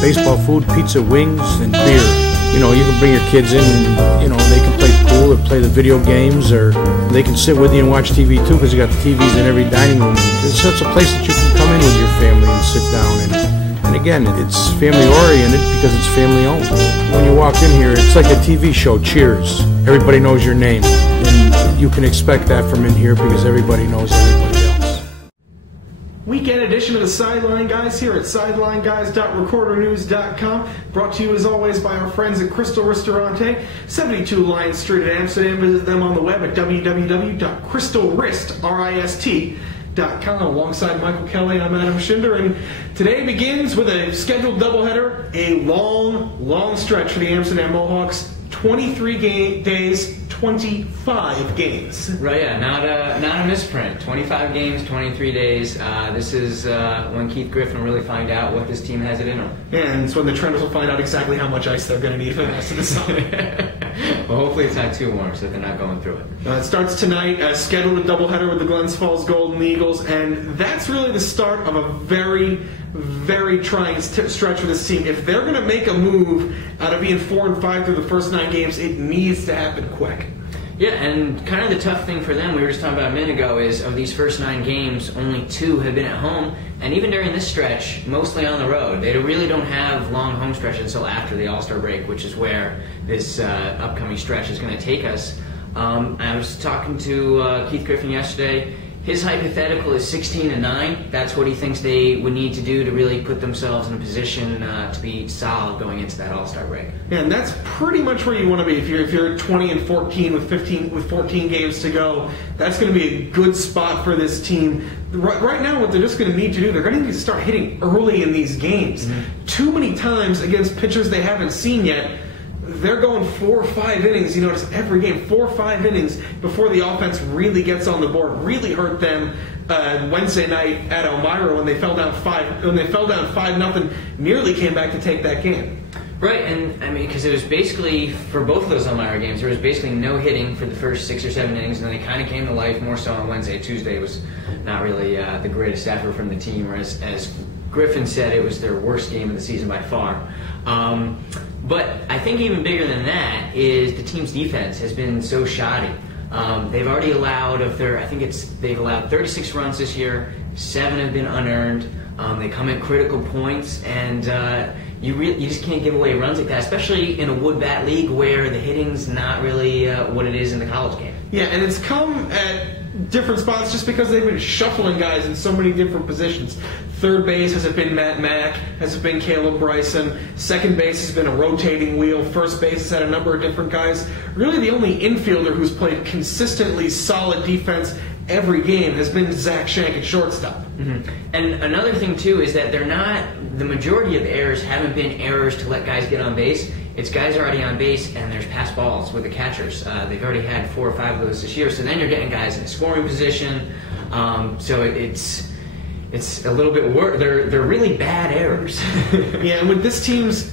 baseball food, pizza, wings, and beer. You know, you can bring your kids in, you know, they can play pool or play the video games, or they can sit with you and watch TV too, because you got TVs in every dining room. It's such a place that you can come in with your family and sit down. And again, it's family oriented because it's family owned. When you walk in here, it's like a TV show, Cheers. Everybody knows your name. And you can expect that from in here because everybody knows everybody else. Weekend edition of the Sideline Guys here at sidelineguys.recordernews.com. Brought to you as always by our friends at Crystal Ristorante, 72 Lion Street at Amsterdam. Visit them on the web at www.crystalrist.com. Alongside Michael Kelly, I'm Adam Schinder, and today begins with a scheduled doubleheader, a long stretch for the Amsterdam Mohawks. 23 days, 25 games. Right, yeah, not a misprint. 25 games, 23 days. This is when Keith Griffin will really find out what this team has it in them. Yeah, and it's when the Trenders will find out exactly how much ice they're going to need for the rest of the summer. Well, hopefully it's not too warm so they're not going through it. It starts tonight, scheduled a doubleheader with the Glens Falls Golden Eagles, and that's really the start of a very trying stretch for this team. If they're going to make a move out of being 4-5 through the first 9 games, it needs to happen quick. Yeah, and kind of the tough thing for them, we were just talking about a minute ago, is of these first 9 games, only 2 have been at home. And even during this stretch, mostly on the road. They really don't have long home stretches until after the All-Star break, which is where this upcoming stretch is going to take us. I was talking to Keith Griffin yesterday. His hypothetical is 16-9. That's what he thinks they would need to do to really put themselves in a position to be solid going into that All-Star break. Yeah, and that's pretty much where you want to be. If you're 20-14 with 14 games to go, that's going to be a good spot for this team. Right now, what they're just going to need to do, they're going to need to start hitting early in these games. Mm-hmm. Too many times against pitchers they haven't seen yet, they're going 4 or 5 innings, you notice every game, 4 or 5 innings before the offense really gets on the board. Really hurt them Wednesday night at Elmira when they fell down 5-0, nearly came back to take that game. Right, and I mean, because it was basically, for both of those Elmira games, there was basically no hitting for the first 6 or 7 innings, and then they kind of came to life more so on Wednesday. Tuesday was not really the greatest effort from the team, or as Griffin said, it was their worst game of the season by far. But I think even bigger than that is the team's defense has been so shoddy. They've already allowed, they've allowed 36 runs this year, 7 have been unearned. They come at critical points, and you just can't give away runs like that, especially in a wood bat league where the hitting's not really what it is in the college game. Yeah, and it's come at different spots just because they've been shuffling guys in so many different positions. Third base, has it been Matt Mack? Has it been Caleb Bryson? Second base has been a rotating wheel. First base has had a number of different guys. Really the only infielder who's played consistently solid defense every game has been Zach Shank at shortstop. Mm-hmm. And another thing too is that the majority of the errors haven't been errors to let guys get on base. It's guys already on base and there's pass balls with the catchers. They've already had 4 or 5 of those this year, so then you're getting guys in scoring position. So it's a little bit worse. They're really bad errors. Yeah, and with this team's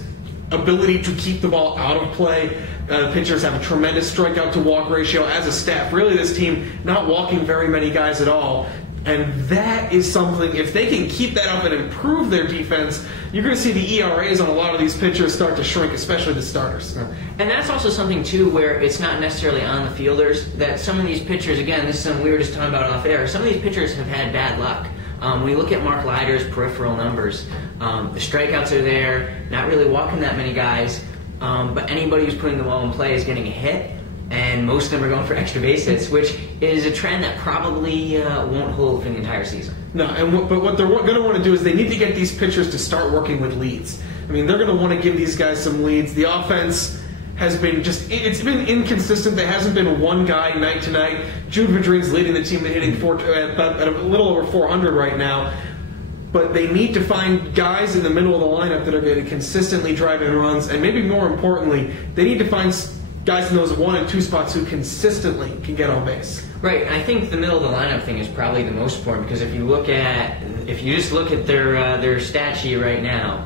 ability to keep the ball out of play, pitchers have a tremendous strikeout to walk ratio as a staff. Really, this team not walking very many guys at all. And that is something, if they can keep that up and improve their defense, you're going to see the ERAs on a lot of these pitchers start to shrink, especially the starters. And that's also something, too, where it's not necessarily on the fielders, that some of these pitchers, again, this is something we were just talking about off air, some of these pitchers have had bad luck. When you look at Mark Leiter's peripheral numbers, the strikeouts are there, not really walking that many guys, but anybody who's putting the ball in play is getting a hit. And most of them are going for extra base hits, which is a trend that probably won't hold for the entire season. No, but what they're going to want to do is they need to get these pitchers to start working with leads. I mean, they're going to want to give these guys some leads. The offense has been it's been inconsistent. There hasn't been one guy night to night. Jude Vadrin's leading the team in hitting at a little over 400 right now. But they need to find guys in the middle of the lineup that are going to consistently drive in runs, and maybe more importantly, they need to find guys in those 1 and 2 spots who consistently can get on base. Right. I think the middle of the lineup thing is probably the most important, because if you just look at their stat sheet right now,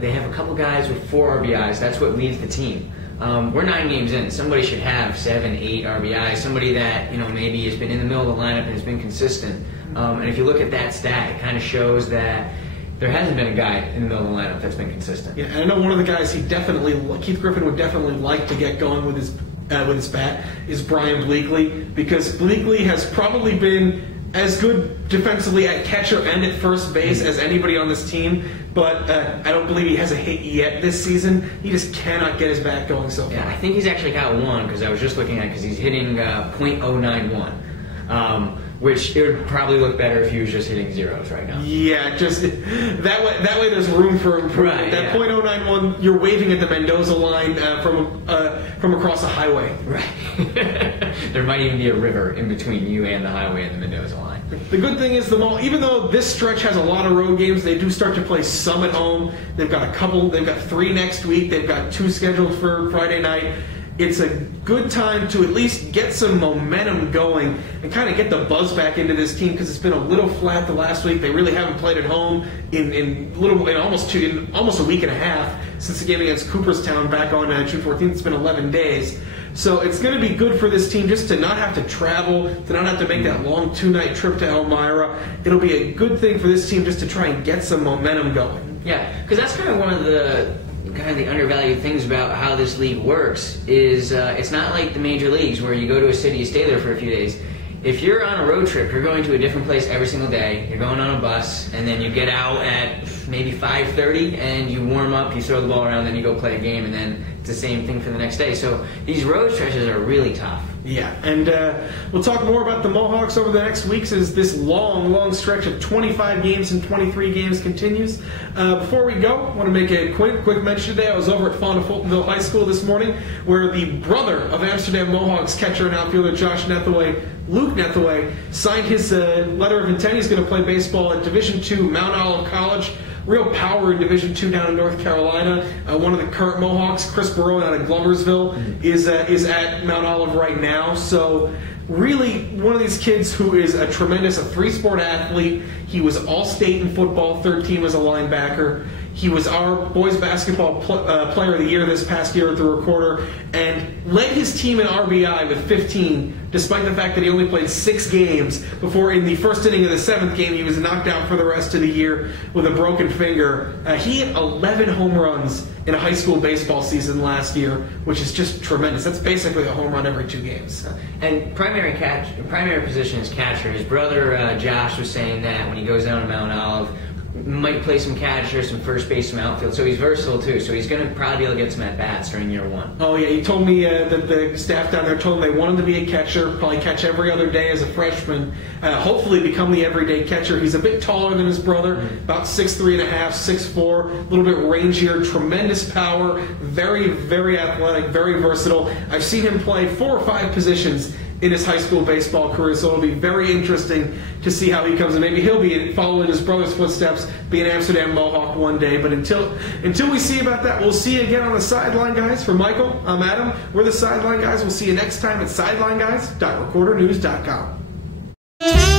they have a couple guys with 4 RBIs. That's what leads the team. We're 9 games in. Somebody should have 7, 8 RBIs. Somebody that maybe has been in the middle of the lineup and has been consistent. And if you look at that stat, it kind of shows that there hasn't been a guy in the middle of the lineup that's been consistent. Yeah, and I know one of the guys Keith Griffin would definitely like to get going with his bat is Brian Bleakley, because Bleakley has probably been as good defensively at catcher and at first base as anybody on this team, but I don't believe he has a hit yet this season. He just cannot get his bat going so far. Yeah, I think he's actually got one, because I was just looking at it, because he's hitting .091. Which it would probably look better if he was just hitting zeros right now. Yeah, just that way there's room for improvement. Right, that yeah. .091, you're waving at the Mendoza line from across a highway. Right. There might even be a river in between you and the highway and the Mendoza line. The good thing is even though this stretch has a lot of road games, they do start to play some at home. They've got 3 next week. They've got 2 scheduled for Friday night. It's a good time to at least get some momentum going and kind of get the buzz back into this team, because it's been a little flat the last week. They really haven't played at home in almost a week and a half since the game against Cooperstown back on June 14th. It's been 11 days. So it's going to be good for this team just to not have to travel, to not have to make that long 2-night trip to Elmira. It'll be a good thing for this team just to try and get some momentum going. Yeah, because that's kind of one of the undervalued things about how this league works is it's not like the major leagues where you go to a city, you stay there for a few days. If you're on a road trip, you're going to a different place every single day. You're going on a bus, and then you get out at maybe 5:30, and you warm up, you throw the ball around, then you go play a game, and then it's the same thing for the next day. So these road stretches are really tough. Yeah, and we'll talk more about the Mohawks over the next weeks as this long stretch of 25 games and 23 games continues. Before we go, I want to make a quick mention today. I was over at Fonda-Fultonville High School this morning, where the brother of Amsterdam Mohawks catcher and outfielder Josh Nethaway, Luke Nethaway, signed his letter of intent. He's going to play baseball at Division II Mount Olive College. Real power in Division II down in North Carolina. One of the current Mohawks, Chris Barone out of Gloversville, is at Mount Olive right now. So really one of these kids who is a 3-sport athlete. He was all-state in football, 3rd team as a linebacker. He was our boys basketball player of the year this past year at the Recorder, and led his team in RBI with 15, despite the fact that he only played 6 games before in the first inning of the 7th game he was knocked out for the rest of the year with a broken finger. He hit 11 home runs in a high school baseball season last year, which is just tremendous. That's basically a home run every 2 games. And primary position is catcher. His brother Josh was saying that when he goes down to Mount Olive, might play some catcher, some first base, some outfield. So he's versatile too. So he's going to probably be able to get some at-bats during year 1. Oh yeah, he told me that the staff down there told him they want him to be a catcher, probably catch every other day as a freshman, hopefully become the everyday catcher. He's a bit taller than his brother, about 6'3.5", 6'4", a little bit rangier, tremendous power, very, very athletic, very versatile. I've seen him play 4 or 5 positions in his high school baseball career, so it'll be very interesting to see how he comes, and maybe he'll be following his brother's footsteps, be an Amsterdam Mohawk one day. But until we see about that, we'll see you again on the Sideline Guys. For Michael, I'm Adam. We're the Sideline Guys. We'll see you next time at sidelineguys.recordernews.com.